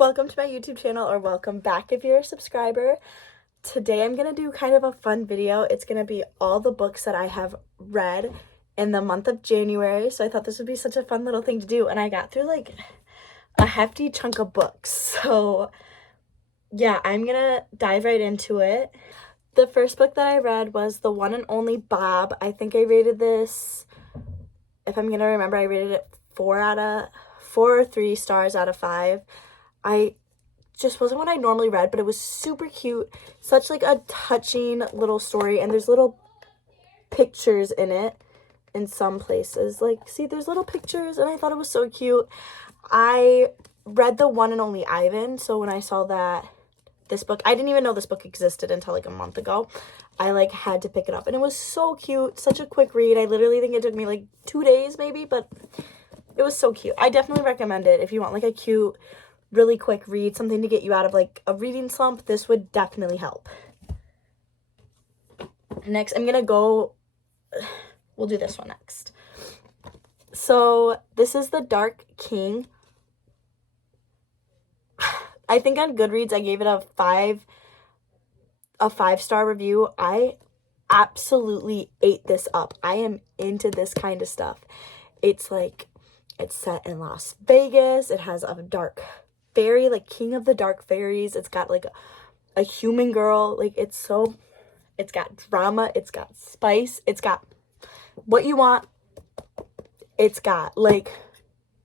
Welcome to my YouTube channel, or welcome back if you're a subscriber. Today I'm gonna do kind of a fun video. It's gonna be all the books that I have read in the month of January. So I thought this would be such a fun little thing to do, and I got through like a hefty chunk of books. So yeah, I'm gonna dive right into it. The first book that I read was The One and Only Bob. I think I rated this, if I'm gonna remember, I rated it 4 or 3 stars out of 5. I just wasn't what I normally read, but it was super cute. Such like a touching little story, and there's little pictures in it in some places. Like, see, there's little pictures, and I thought it was so cute. I read The One and Only Ivan, so when I saw that this book, I didn't even know this book existed until like a month ago. I like had to pick it up, and it was so cute. Such a quick read. I literally think it took me like 2 days maybe, but it was so cute. I definitely recommend it if you want like a cute, really quick read, something to get you out of like a reading slump. This would definitely help. Next, I'm gonna go, we'll do this one next. So this is The Dark King. I think on Goodreads I gave it a 5-star review. I absolutely ate this up. I am into this kind of stuff. It's like, it's set in Las Vegas. It has a dark fairy, like king of the dark fairies. It's got like a human girl. Like, it's got drama, it's got spice, it's got what you want. It's got like,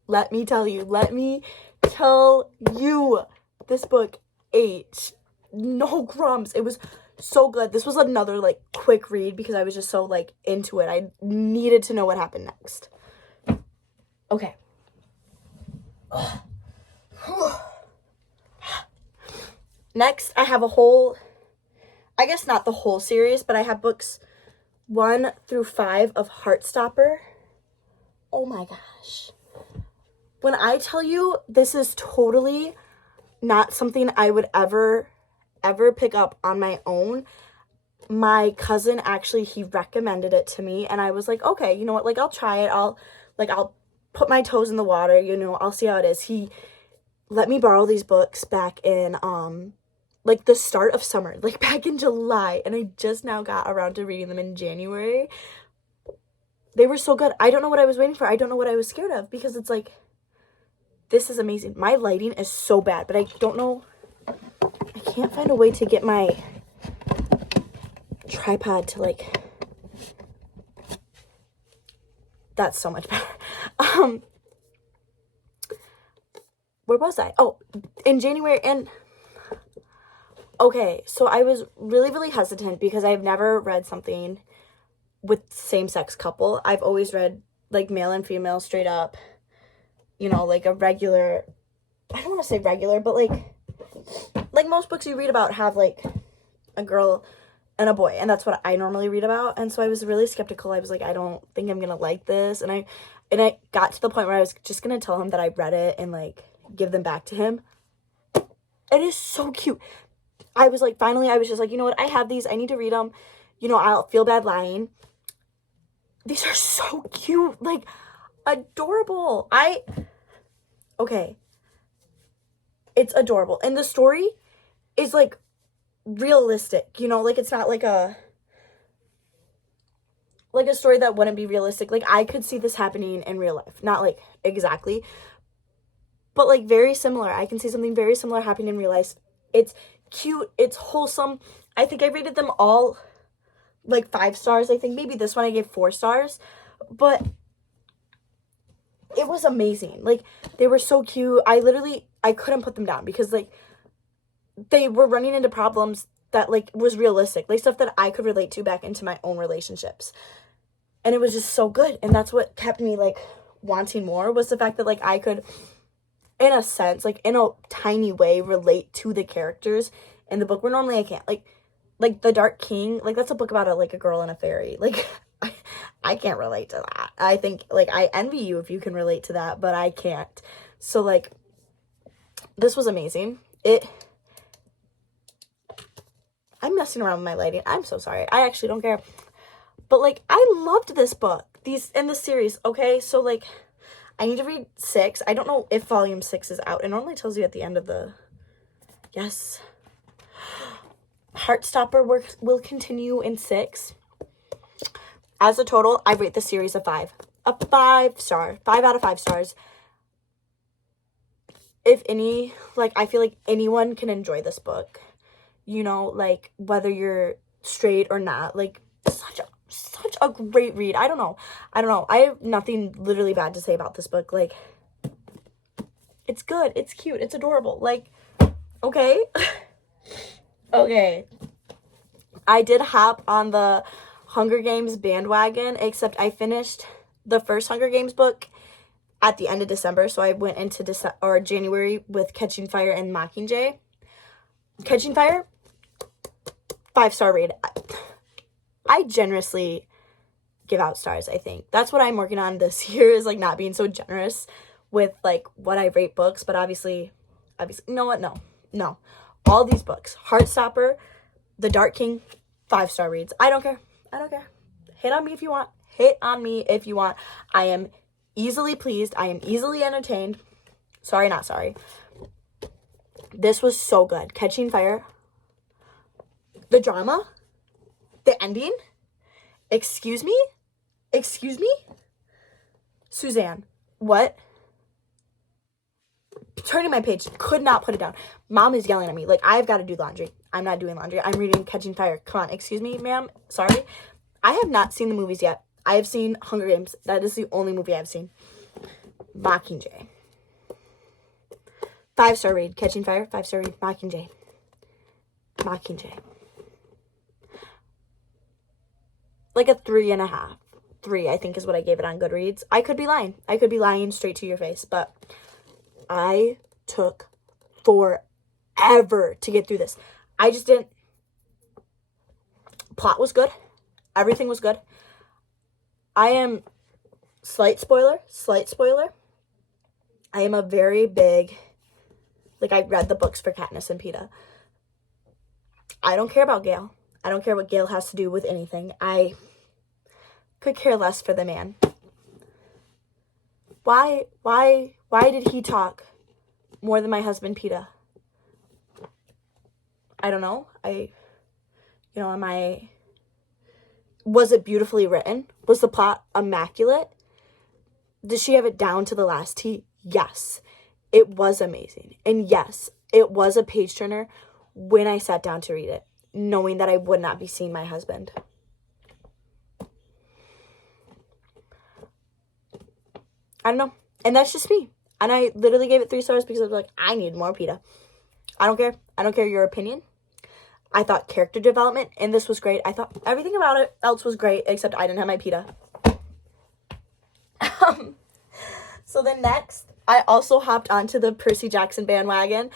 let me tell you, this book ate no crumbs. It was so good. This was another like quick read because I was just so like into it. I needed to know what happened next. Okay. Next, I have a whole, I guess not the whole series, but I have books 1 through 5 of Heartstopper. Oh my gosh. When I tell you, this is totally not something I would ever pick up on my own. My cousin actually, he recommended it to me, and I was like, okay, you know what, like I'll try it. I'll put my toes in the water, you know, I'll see how it is. He let me borrow these books back in like the start of summer, like back in July, and I just now got around to reading them in January. They were so good. I don't know what I was waiting for. I don't know what I was scared of, because it's like, this is amazing. My lighting is so bad, but I don't know, I can't find a way to get my tripod to like, that's so much better. Where was I? Oh, in January. And okay, so I was really hesitant because I've never read something with same-sex couple. I've always read like male and female straight up, you know, like a regular, I don't want to say regular, but like most books you read about have like a girl and a boy, and that's what I normally read about. And so I was really skeptical. I was like, I don't think I'm gonna like this. And I got to the point where I was just gonna tell him that I read it and like give them back to him. It is so cute. I was like, finally, I was just like, you know what, I have these, I need to read them, you know, I'll feel bad lying. These are so cute, like adorable. Okay, it's adorable, and the story is like realistic, you know, like it's not like a story that wouldn't be realistic. Like, I could see this happening in real life, not like exactly, but like very similar. I can see something very similar happening in real life. It's cute, it's wholesome. I think I rated them all like 5 stars. I think maybe this one I gave 4 stars, but it was amazing. Like, they were so cute. I couldn't put them down because like they were running into problems that like was realistic, like stuff that I could relate to back into my own relationships. And it was just so good. And that's what kept me like wanting more, was the fact that like I could, in a sense, like in a tiny way, relate to the characters in the book, where normally I can't. Like The Dark King, like that's a book about a girl and a fairy. Like, I can't relate to that. I think like I envy you if you can relate to that, but I can't. So like, this was amazing. I'm messing around with my lighting. I'm so sorry. I actually don't care. But like, I loved this book, in this series. Okay, so like, I need to read 6. I don't know if volume 6 is out. It normally tells you at the end of the... Yes. Heartstopper will continue in 6. As a total, I rate the series a 5. A 5-star. 5 out of 5 stars. If any, like, I feel like anyone can enjoy this book. You know, like, whether you're straight or not. Like, such a great read. I don't know. I have nothing literally bad to say about this book. Like, it's good. It's cute. It's adorable. Like, okay. Okay. I did hop on the Hunger Games bandwagon, except I finished the first Hunger Games book at the end of December, so I went into January with Catching Fire and Mockingjay. Catching Fire, 5-star read. I generously give out stars, I think. That's what I'm working on this year, is, like, not being so generous with, like, what I rate books, but obviously, you know what? No. All these books, Heartstopper, The Dark King, 5-star reads. I don't care. Hit on me if you want. I am easily pleased. I am easily entertained. Sorry, not sorry. This was so good. Catching Fire. The drama. The ending. Excuse me? Suzanne. What? Turning my page. Could not put it down. Mom is yelling at me. Like, I've got to do laundry. I'm not doing laundry. I'm reading Catching Fire. Come on. Excuse me, ma'am. Sorry. I have not seen the movies yet. I have seen Hunger Games. That is the only movie I've seen. Mockingjay. 5-star read. Catching Fire. 5-star read. Mockingjay. Like a 3.5. 3, I think, is what I gave it on Goodreads. I could be lying straight to your face, but I took forever to get through this. I just didn't. Plot was good. Everything was good. I am, slight spoiler. I am a very big, like, I read the books for Katniss and Peeta. I don't care about Gale. I don't care what Gale has to do with anything. I could care less for the man. Why did he talk more than my husband Peeta? I don't know. Was it beautifully written? Was the plot immaculate? Did she have it down to the last T? Yes. It was amazing. And yes, it was a page turner when I sat down to read it, knowing that I would not be seeing my husband. I don't know. And that's just me. And I literally gave it 3 stars because I was like, I need more Peeta. I don't care. I don't care your opinion. I thought character development in this was great. I thought everything about it else was great, except I didn't have my Peeta. So then next, I also hopped onto the Percy Jackson bandwagon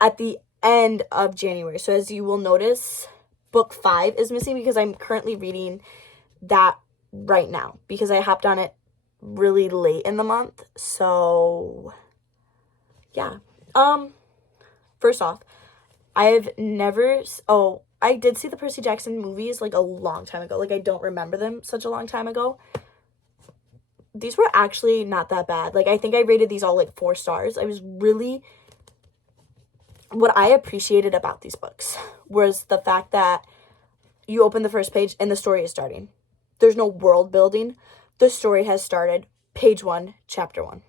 at the end of January. So as you will notice, book 5 is missing because I'm currently reading that right now because I hopped on it really late in the month. So yeah. First off, I did see the Percy Jackson movies, like, a long time ago. Like, I don't remember them such a long time ago. These were actually not that bad. Like, I think I rated these all, like, 4 stars. What I appreciated about these books was the fact that you open the first page and the story is starting. There's no world building. The story has started. Page 1, chapter 1.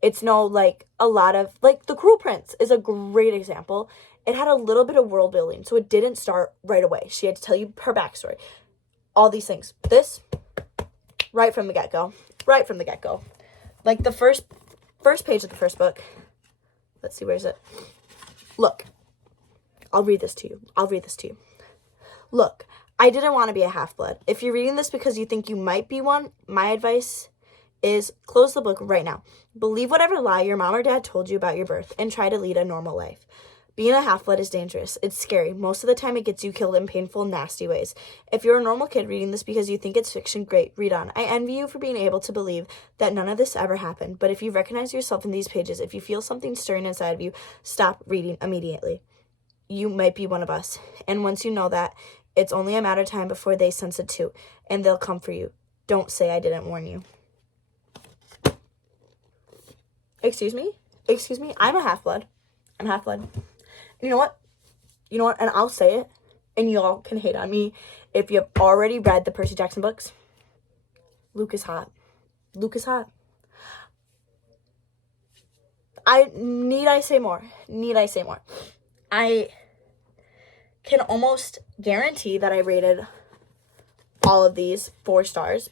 It's no, like, a lot of, like, The Cruel Prince is a great example. It had a little bit of world building, so it didn't start right away. She had to tell you her backstory. All these things. This, right from the get-go. Like, the first page of the first book. Let's see, where is it? Look. I'll read this to you. Look, I didn't want to be a half-blood. If you're reading this because you think you might be one, my advice is close the book right now. Believe whatever lie your mom or dad told you about your birth and try to lead a normal life. Being a half-blood is dangerous. It's scary. Most of the time it gets you killed in painful, nasty ways. If you're a normal kid reading this because you think it's fiction, great, read on. I envy you for being able to believe that none of this ever happened. But if you recognize yourself in these pages, if you feel something stirring inside of you, stop reading immediately. You might be one of us. And once you know that, it's only a matter of time before they sense it too, and they'll come for you. Don't say I didn't warn you. Excuse me? Excuse me? I'm a half-blood. I'm half-blood. You know what? You know what? And I'll say it, and y'all can hate on me if you've already read the Percy Jackson books. Luke is hot. Luke is hot. Need I say more? Need I say more? I can almost guarantee that I rated all of these 4 stars.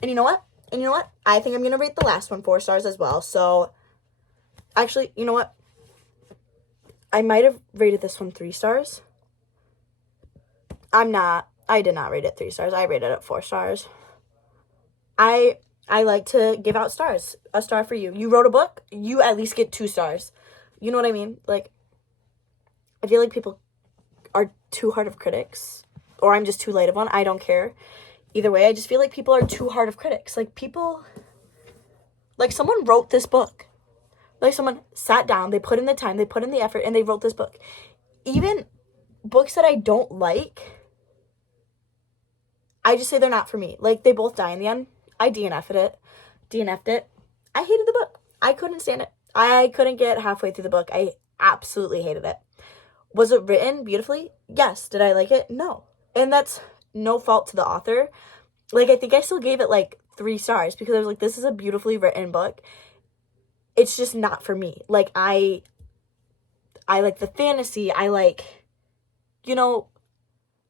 And you know what? I think I'm going to rate the last one 4 stars as well. So, actually, you know what? I might have rated this one 3 stars. I did not rate it 3 stars. I rated it 4 stars. I like to give out stars. A star for you. You wrote a book, you at least get 2 stars. You know what I mean? Like, I feel like people are too hard of critics, or I'm just too light of one. I don't care. Either way, I just feel like people are too hard of critics. Like, people, like, someone wrote this book. Like, someone sat down, they put in the time, they put in the effort, and they wrote this book. Even books that I don't like, I just say they're not for me. Like, they both die in the end. I DNF'd it. I hated the book. I couldn't stand it. I couldn't get halfway through the book. I absolutely hated it. Was it written beautifully? Yes. Did I like it? No. And that's no fault to the author. Like, I think I still gave it, like, 3 stars because I was like, this is a beautifully written book. It's just not for me. Like, I like the fantasy. I like, you know,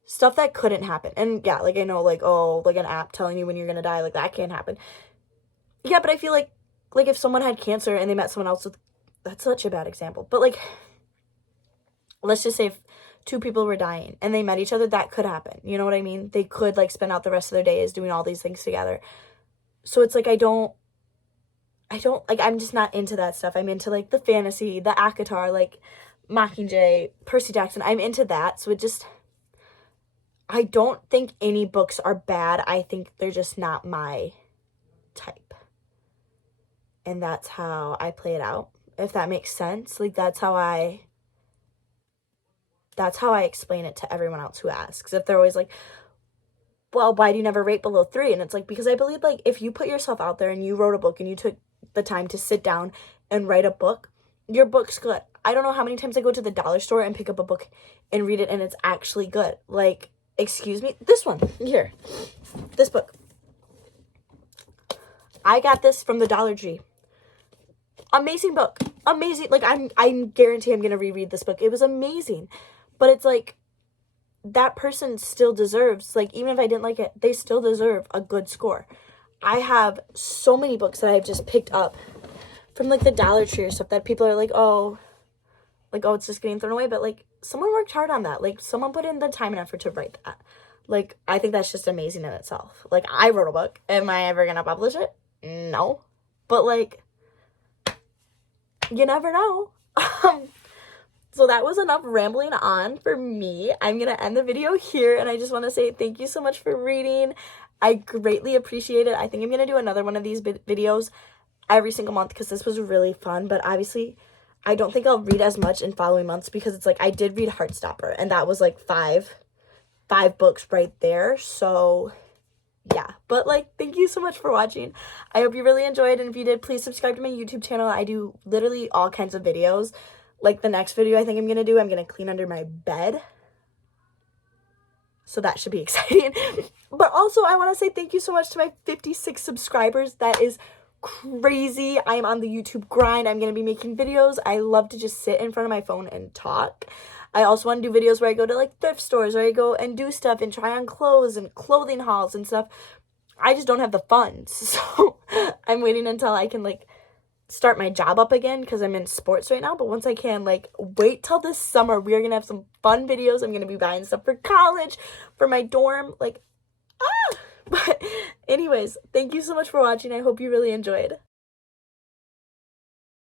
stuff that couldn't happen. And yeah, like, I know, like, oh, like an app telling you when you're gonna die, like, that can't happen. Yeah, but I feel like if someone had cancer and they met someone else with, that's such a bad example. But, like, let's just say if 2 people were dying and they met each other, that could happen. You know what I mean? They could, like, spend out the rest of their days doing all these things together. So it's like, I don't, like, I'm just not into that stuff. I'm into, like, the fantasy, the ACOTAR, like, Mockingjay, Percy Jackson. I'm into that. So it just, I don't think any books are bad. I think they're just not my type. And that's how I play it out, if that makes sense. Like, that's how I explain it to everyone else who asks. If they're always like, well, why do you never rate below 3? And it's like, because I believe, like, if you put yourself out there and you wrote a book and you took the time to sit down and write a book, your book's good. I don't know how many times I go to the dollar store and pick up a book and read it and it's actually good. Like, excuse me, this one here, this book, I got this from the Dollar Tree. Amazing book. Amazing. Like, I guarantee I'm gonna reread this book. It was amazing. But it's like, that person still deserves, like, even if I didn't like it, they still deserve a good score. I have so many books that I've just picked up from, like, the Dollar Tree or stuff that people are like, oh, it's just getting thrown away. But, like, someone worked hard on that. Like, someone put in the time and effort to write that. Like, I think that's just amazing in itself. Like, I wrote a book. Am I ever gonna publish it? No. But, like, you never know. So that was enough rambling on for me. I'm going to end the video here, and I just want to say thank you so much for reading. I greatly appreciate it. I think I'm going to do another one of these videos every single month because this was really fun, but obviously I don't think I'll read as much in following months because it's like I did read Heartstopper, and that was like five books right there. So yeah, but like, thank you so much for watching. I hope you really enjoyed, and if you did, please subscribe to my YouTube channel. I do literally all kinds of videos. Like, the next video I think I'm gonna do, I'm gonna clean under my bed, so that should be exciting. But also, I want to say thank you so much to my 56 subscribers. That is crazy. I am on the YouTube grind. I'm gonna be making videos. I love to just sit in front of my phone and talk. I also want to do videos where I go to, like, thrift stores, where I go and do stuff and try on clothes and clothing hauls and stuff. I just don't have the funds, so I'm waiting until I can, like, start my job up again because I'm in sports right now. But once I can, like, wait till this summer, we are gonna have some fun videos. I'm gonna be buying stuff for college, for my dorm, like, but anyways, thank you so much for watching. I hope you really enjoyed.